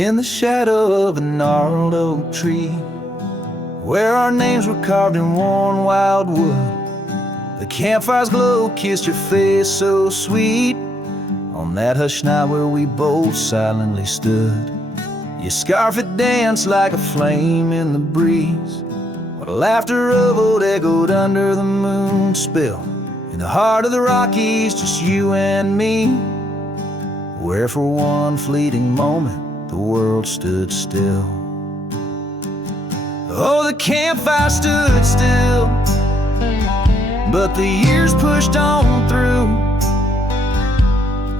in the shadow of a gnarled oak tree, where our names were carved in worn wild wood. The campfire's glow kissed your face so sweet on that hushed night where we both silently stood. Your scarf had danced like a flame in the breeze, while the laughter of old echoed under the moon spill. In the heart of the Rockies, just you and me, where for one fleeting moment the world stood still. Oh, the campfire stood still, but the years pushed on through,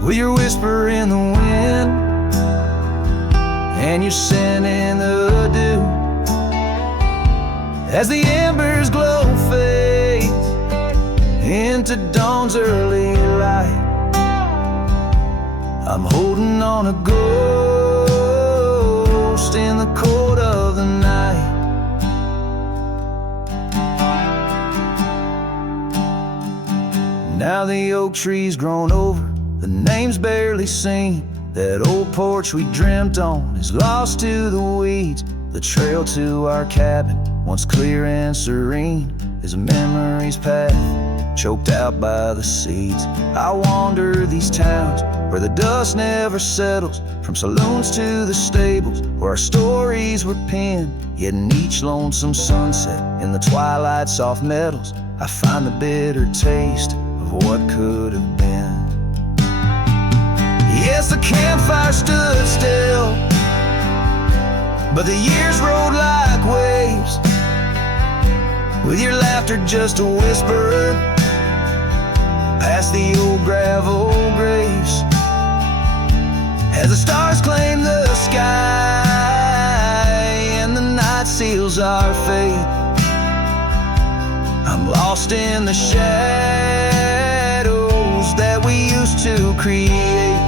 with your whisper in the wind and your scent in the dew. As the embers glow fades into dawn's early light, I'm holding on a ghost in the cold of the night. Now the oak tree's grown over, the name's barely seen. That old porch we dreamt on is lost to the weeds. The trail to our cabin, once clear and serene, is a memory's path, choked out by the seeds. I wander these towns where the dust never settles, from saloons to the stables where our stories were penned. Yet in each lonesome sunset, in the twilight soft metals, I find the bitter taste of what could have been. Yes, the campfire stood still, but the years rolled like waves, with your laughter just a whisper past the old gravel graves. As the stars claim the sky and the night seals our fate, I'm lost in the shadows that we used to create.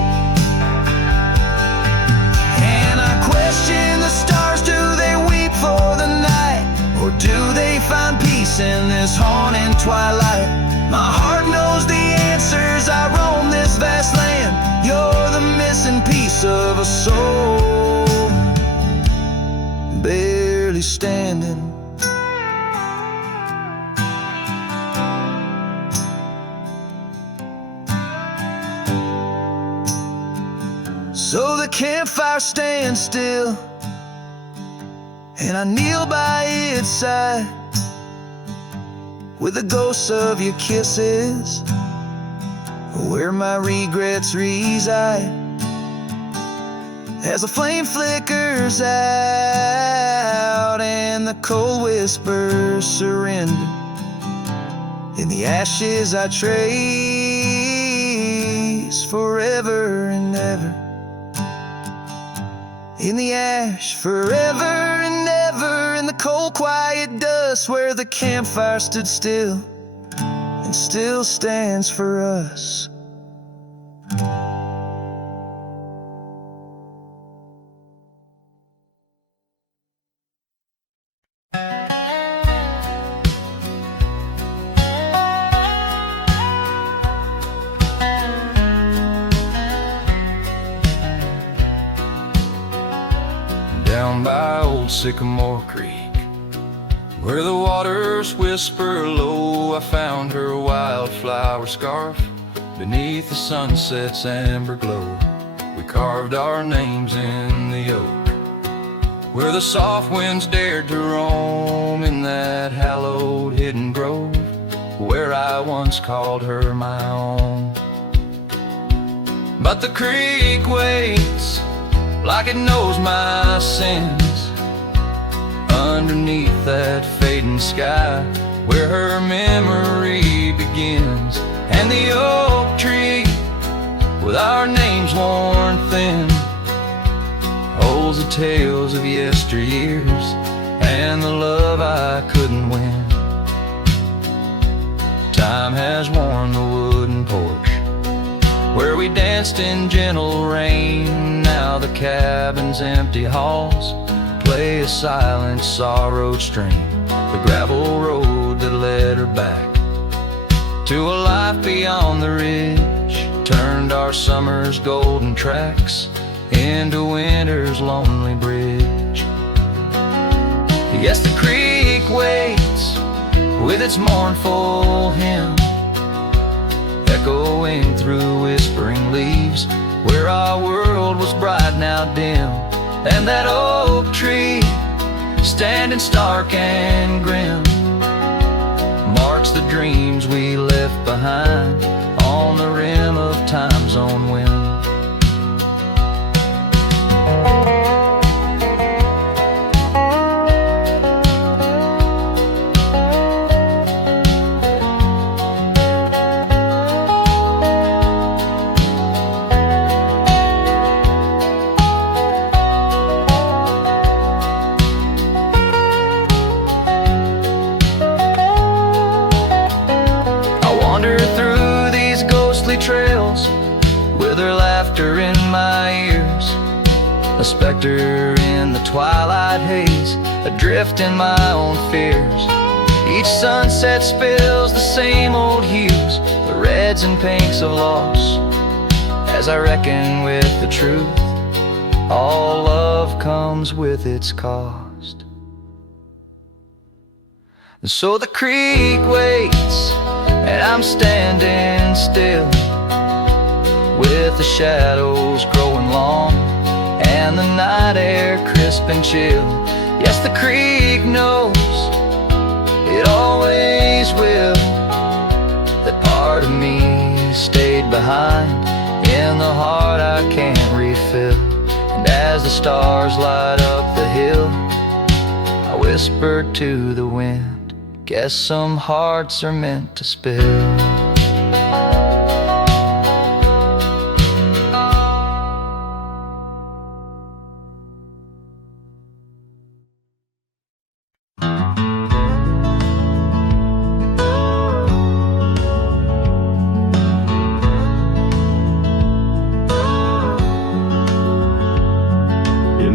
And I question the stars, do they weep for the night, or do they find peace in this haunting twilight? My heart knows the answers, I roam this vast land. You're the missing piece of a soul, barely standing. So the campfire stands still, and I kneel by its side, with the ghosts of your kisses where my regrets reside. As the flame flickers out and the cold whispers surrender, in the ashes I trace forever and ever. In the ash forever and ever, in the cold quiet dust where the campfire stood still and still stands for us. Down by old Sycamore Creek, where the waters whisper low, I found her wildflower scarf beneath the sunset's amber glow. We carved our names in the oak, where the soft winds dared to roam, in that hallowed hidden grove where I once called her my own. But the creek waits like it knows my sins, underneath that fading sky where her memory begins. And the oak tree, with our names worn thin, holds the tales of yesteryears and the love I couldn't win. Time has worn the wooden porch where we danced in gentle rain. Now the cabin's empty halls play a silent sorrowed strain. The gravel road that led her back to a life beyond the ridge turned our summer's golden tracks into winter's lonely bridge. Yes, the creek waits with its mournful hymn, echoing through whispering leaves, where our world was bright now dim. And that oak tree, standing stark and grim, marks the dreams we left behind on the rim of time's own wind. Trails with her laughter in my ears, a specter in the twilight haze, adrift in my own fears. Each sunset spills the same old hues, the reds and pinks of loss, as I reckon with the truth, all love comes with its cost. And so the creek waits, and I'm standing still, with the shadows growing long and the night air crisp and chill. Yes, the creek knows, it always will, that part of me stayed behind in the heart I can't refill. And as the stars light up the hill, I whispered to the wind, guess some hearts are meant to spill.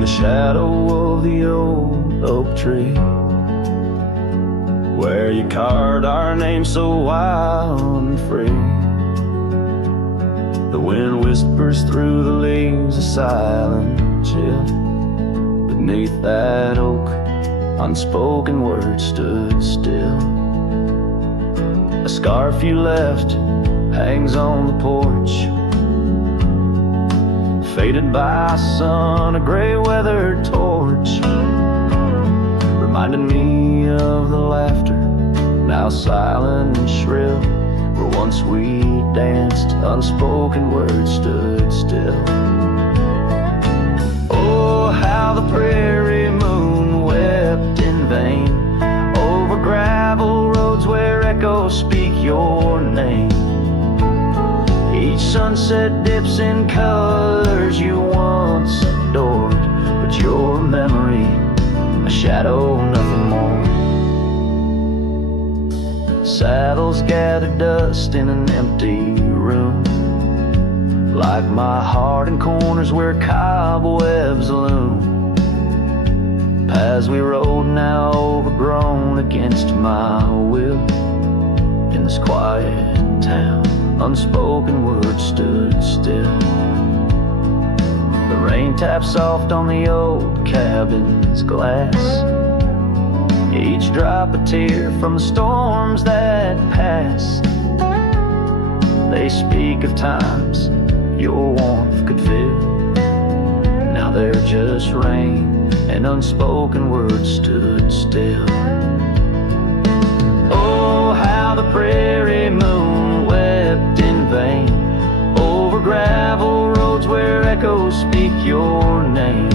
Shadow of the old oak tree, where you carved our name so wild and free. The wind whispers through the leaves, a silent chill. Beneath that oak, unspoken words stood still. A scarf you left hangs on the porch, faded by sun, a gray weathered torch, reminding me of the laughter, now silent and shrill, where once we danced, unspoken words stood still. Oh, how the prairie moon wept in vain over gravel roads where echoes speak your name. Each sunset dips in colors you once adored, but your memory, a shadow, nothing more. Saddles gather dust in an empty room, like my heart in corners where cobwebs loom. Paths we rode now overgrown against my will. In this quiet town, unspoken words stood still. The rain tapped soft on the old cabin's glass, each drop a tear from the storms that pass. They speak of times your warmth could fill, now they're just rain and unspoken words stood still. Oh, how the prairie moon wept in vain over gravel roads where echoes speak your name.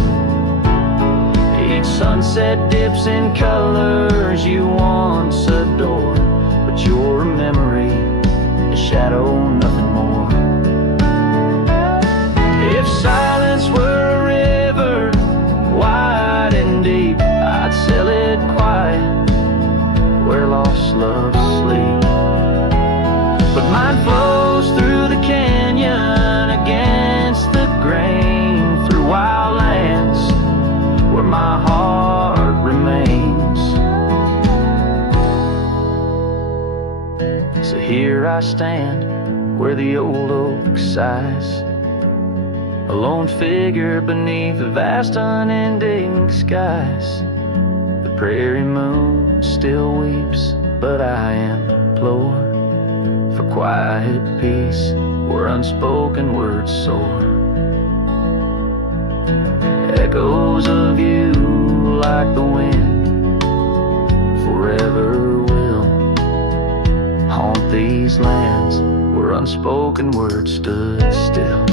Each sunset dips in colors you once adored, but your memory, a shadow, nothing more. If silence were a river, wide and deep, I'd sail it quiet where lost loves sleep. But mine flows through the canyon against the grain, through wild lands where my heart remains. So here I stand where the old oak sighs, a lone figure beneath the vast unending skies. The prairie moon still weeps, but I implore for quiet peace where unspoken words soar. Echoes of you like the wind forever will haunt these lands where unspoken words stood still.